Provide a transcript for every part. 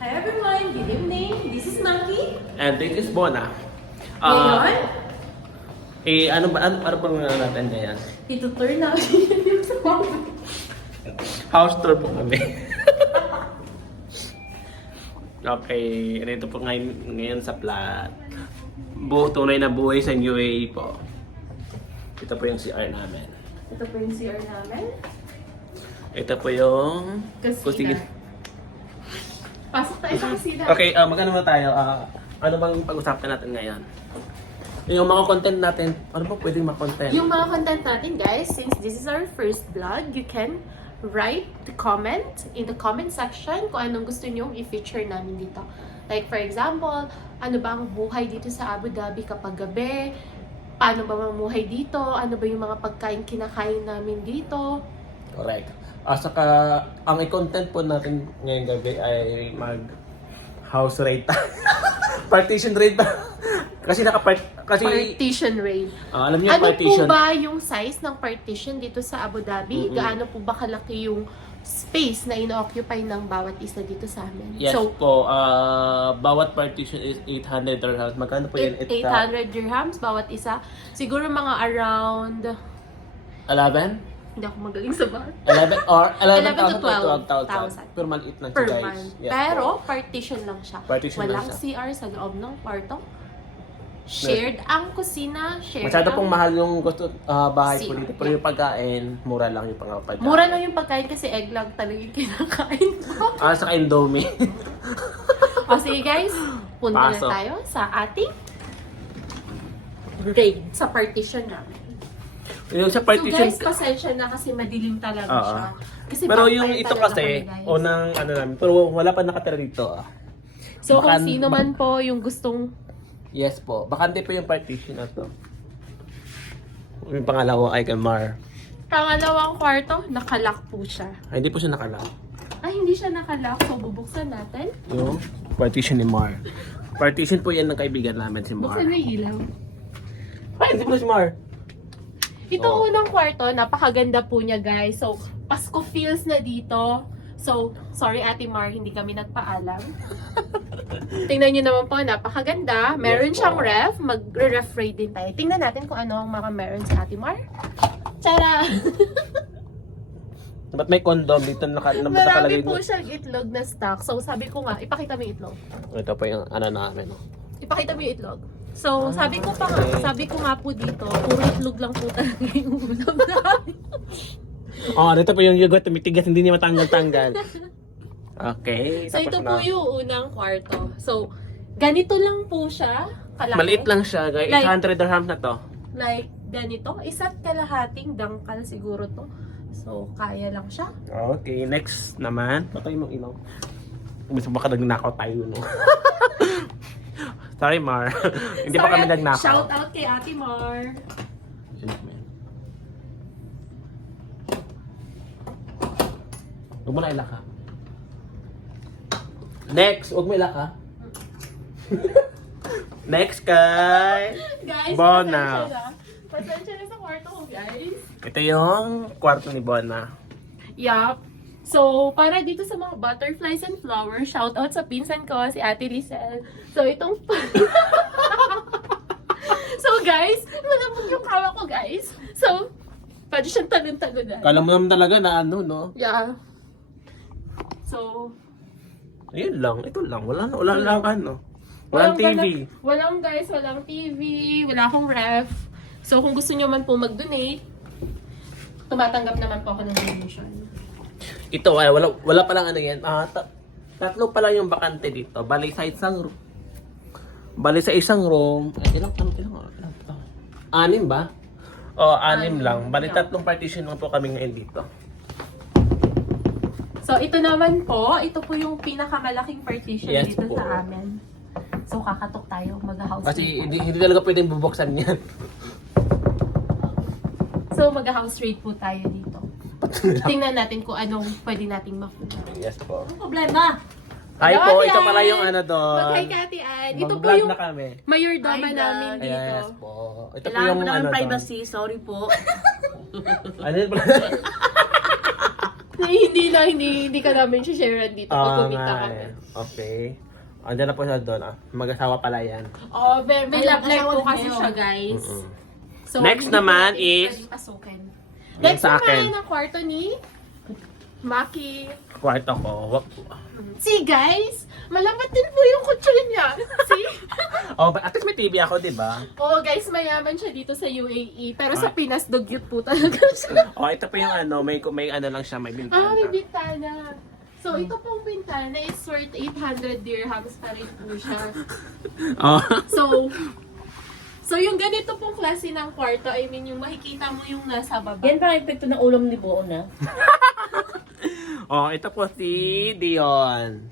Hi everyone, good evening. This is Maki. And this is Bona. Ngayon, Ano bang natin ngayon? itutur namin yung sa bahay. House tour po kami. Okay, ito po ngayon sa flat. Tunay na buhay sa UAE po. Ito po yung CR namin. Ito po yung CR namin. Ito po yung Kusina. Pasok tayo sa kusina. Okay, magkano na tayo? Ano bang pag-usapan natin ngayon? Yung mga content natin, ano ba pwedeng ma-content? Yung mga content natin guys, since this is our first vlog, you can write the comment in the comment section kung anong gusto nyong i-feature namin dito. Like for example, ano ba ang buhay dito sa Abu Dhabi kapag gabi? Paano ba mamuhay dito? Ano ba yung mga pagkain kinakain namin dito? Correct. Saka, ang i-content po natin ngayong gabi ay house rate. Partition rate ba? Kasi Partition rate. Alam niyo Ano partition. po ba yung size ng partition dito sa Abu Dhabi? Gaano po ba kalaki yung space na ino-occupy ng bawat isa dito sa amin? Yes So, po, bawat partition is 800 dirhams. Magkano po yun? 800 dirhams bawat isa. Siguro mga around 11? hindi ako magaling sa math. 11 or 11 to 12,000. 12,000. Per maliit lang siya, Per guys. month. Yes Pero, po. partition lang siya. Partition lang Walang siya. CR sa loob ng kwarto. Shared ang kusina. Shared Masyado ang... pong mahal yung gusto bahay po CR. dito. Pero yung pagkain, mura lang yung pagkain. Mura lang yung pagkain kasi egg lang talaga yung kinakain ko. Saka Indomie. O sige guys, punta na Pasok. tayo sa ating raid sa partition namin. Yung sa So partition... guys, pasensya na kasi madilim talaga Oo. siya. Kasi Pero vampire yung ito talaga kasi, kami, guys. unang ano namin, pero wala pa nakatira dito. So baka- kung sino man po yung gustong Yes po, bakante po yung partition na to. Yung pangalawa ay kay Mar. pangalawang kwarto, nakalock po siya. Ay, hindi po siya nakala. Ay, hindi siya nakalock. So bubuksan natin. Yung partition ni Mar. Partition po yan ng kaibigan namin si Mar. Buksan mo yung ilaw. Ay, hindi po si Mar. Ito Oh. unang kwarto, napakaganda po niya guys. So, Pasko feels na dito. So, sorry Ate Mar, hindi kami nagpaalam. Tingnan nyo naman po, napakaganda. Meron Yes, siyang po. ref, magre-ref rate din tayo. Tingnan natin kung ano ang mga meron sa Ate Mar. Tara! Ba't may condom dito Marami nakalagay? po siyang itlog na stock. So, sabi ko nga, ipakita mo yung itlog. Ito po yung ano namin. Ipakita mo yung itlog. So, sabi ko nga po dito, puro itlog lang po talaga yung ulam namin. Dito po yung yogurt, tumitigas, hindi niya matanggal-tanggal. Okay. So, tapos ito na. po yung unang kwarto. So, ganito lang po siya. Kalaki. Maliit lang siya, guys. Like- 800 dirhams na to. Like, ganito. Isa't kalahating dangkal siguro to. So, kaya lang siya. Okay, next naman. Patay mo ilaw. Gusto baka nagnakaw tayo, no? Sorry, Mar. Hindi pa kami nagnakaw. Shout out kay Ate Mar. Huwag mo na ilaka. Next, huwag mo ilaka. Next kay Guys, Bona. pasensya na. Pasensya na sa kwarto ko, guys. Ito yung kwarto ni Bona. Yup. So, para dito sa mga butterflies and flowers, shout out sa pinsan ko, si Ate Lizelle. So, itong... So, guys, malambot yung kawa ko, guys. So, pwede siyang talon-talonan. Kala mo naman talaga na ano, no? Yeah. So, Ayun lang, ito lang. Wala lang ano. Walang TV. Walang guys, walang TV, wala akong ref. So, kung gusto nyo man po mag-donate, tumatanggap naman po ako ng donation. Ito ay wala pa lang ano yan. Tatlo pa lang yung bakante dito. Bali sa isang room. Ilang to? 6 ba? O, 6 lang. Bali tatlong partition lang po kami ngayon dito. So, ito naman po, ito po yung pinakamalaking partition Yes dito po. sa amin. So, kakatok tayo, mag-house Kasi rate. hindi talaga pwedeng bubuksan yan. So, mag-house rate po tayo dito. Tingnan natin kung anong pwede nating makuha. Yes po. Anong problema? Hi Hello, po, Ate ito Ann! pala yung ano doon. Mag-hi ka, Ate Ann. Ito po Mag-vlog yung na kami. mayordoma Hi, namin vlog. dito. Yes po. Ito po Kailangan yung ko na ano ng doon. privacy, sorry po. Ano yun pala? hindi ka namin share dito pag kumita kami. Okay. Andiyan na po siya doon. Mag-asawa pala yan. Oh, may love life po asawa kasi kayo. siya, guys. So, Next hindi po naman natin is- pwedeng pasukin. Yung Next sa akin. naman ang kwarto ni Maki. Kwarto ko. See, guys? Malamat din po yung kutsa niya. See? Oh, but at least may TV ako, di ba? Oo, guys, mayaman siya dito sa UAE. Pero sa Pinas, dugyot po talaga siya. Oh, ito pa yung may ano lang siya, may bintana. May bintana. So, ito pong bintana is worth 800 dirhams pa rin po siya. Oh. So yung ganito pong klase ng kwarto, I mean, yung makikita mo yung nasa baba. Yan parang epekto ng ulam ni Buo na. Oh, ito po si Dion.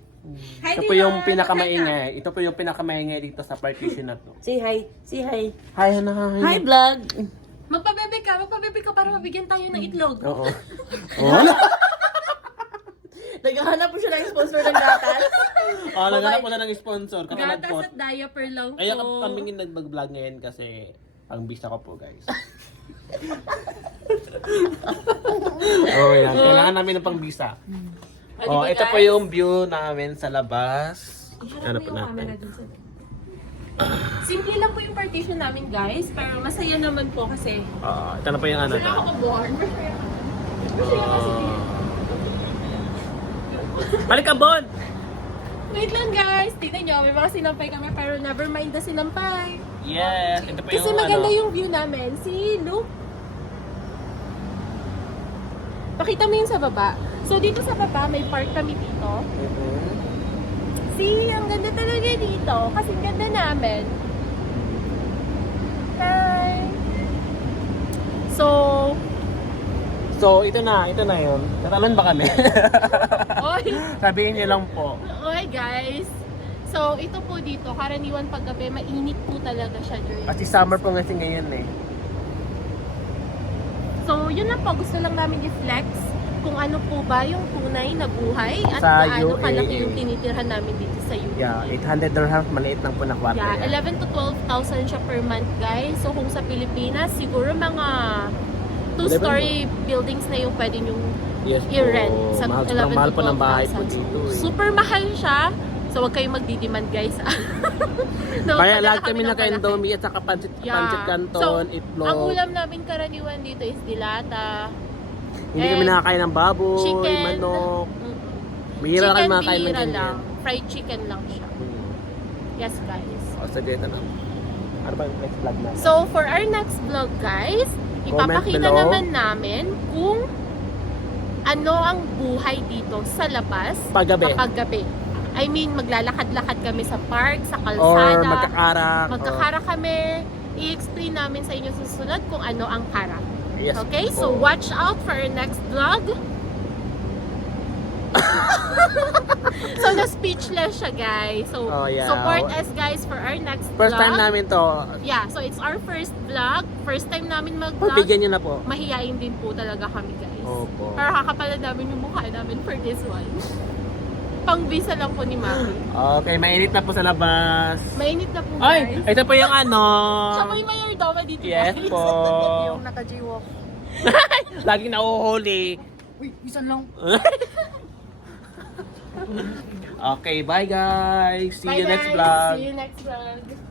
Hi, Ito po yung pinakamaingay. Ito po yung pinakamaingay dito sa partition na to. Say hi. Say hi. Hi, Hana. Hi, vlog. Magpabebe ka para mabigyan tayo ng itlog. Oo. Oh, Naghahanap po siya ng sponsor ng gatas. oh, naghanap ko na ng sponsor. Gatas Kakalagpot. at diaper lang po. Kaya kami nag-vlog ngayon kasi ang bisa ko po, guys. Oh, yan. Kailangan namin ng pang-visa. Oh, ito po yung view namin sa labas. Ano po natin? Simple lang po yung partition namin, guys. Pero masaya naman po kasi. Ito na po yung ano Masaya to. ako born. Masaya kasi dito. Balik ka, Bon! Wait lang, guys. Tignan nyo, may mga sinampay kami pero never mind the sinampay. Yes! Ito po yung Kasi maganda ano. yung view namin. See, look. Pakita mo yun sa baba. So, dito sa baba, may park kami dito. See, ang ganda talaga dito. Kasi ang ganda namin. Hi! So, ito na yun. Tatalan ba kami? Oy! Sabihin niyo lang po. Oy, guys! So, ito po dito, karaniwan paggabi, mainit po talaga siya during Kasi summer po kasi ngayon eh. So, yun lang po. Gusto lang namin i-flex kung ano po ba yung tunay na buhay at Sa gaano kalaki UAE. yung tinitirhan namin dito sa UAE. Yeah, 800 dirhams, maliit lang po na kwarto. Yeah, yan. 11 to 12,000 siya per month, guys. So, kung sa Pilipinas, siguro mga 2-story buildings na yung pwede yung Yes po. i-rent sa Mahal, 11 mahal to po ng bahay po 12,000. dito eh. Super mahal siya. So, wag kayong magdidemand, guys. No, Kaya padala lahat kami ng na malaki. Indomie at saka pancit, Yeah. pancit canton, So, itlog. ang ulam namin karaniwan dito is dilata, Hindi kami and nakakain ng baboy, chicken, manok. mm-mm. Bihira lang kami makakain ng bihira ganyan. lang. Fried chicken lang siya. Yes, guys. O, sige, ito na. Ano ba yung next vlog na? So, for our next vlog, guys, ipapakita below. naman namin kung ano ang buhay dito sa labas Paggabi. kapag gabi. I mean, maglalakad-lakad kami sa park, sa Or kalsada. magkakarak. Magkakara kami. I-explain namin sa inyo susunod kung ano ang kara. Yes Okay? po. So, watch out for our next vlog. So, na-speechless siya, guys. So, Oh, yeah. support us, guys, for our next First vlog. time namin to. Yeah, so it's our first vlog. First time namin mag-vlog. Pagbigyan nyo na po. Mahihain din po talaga kami, guys. Opo. Pero kakapalad namin yung mukha namin for this one. Pang-visa lang po ni Mami. Okay, mainit na po sa labas. Mainit na po, Ay, guys. ito po yung ano. Siya po yung mayordoma dito, Yes guys. po. Yung naka-jaywalk. Laging nauhuli. Uy, isan lang. Okay, bye guys. See Bye, you next guys. vlog. See you next vlog.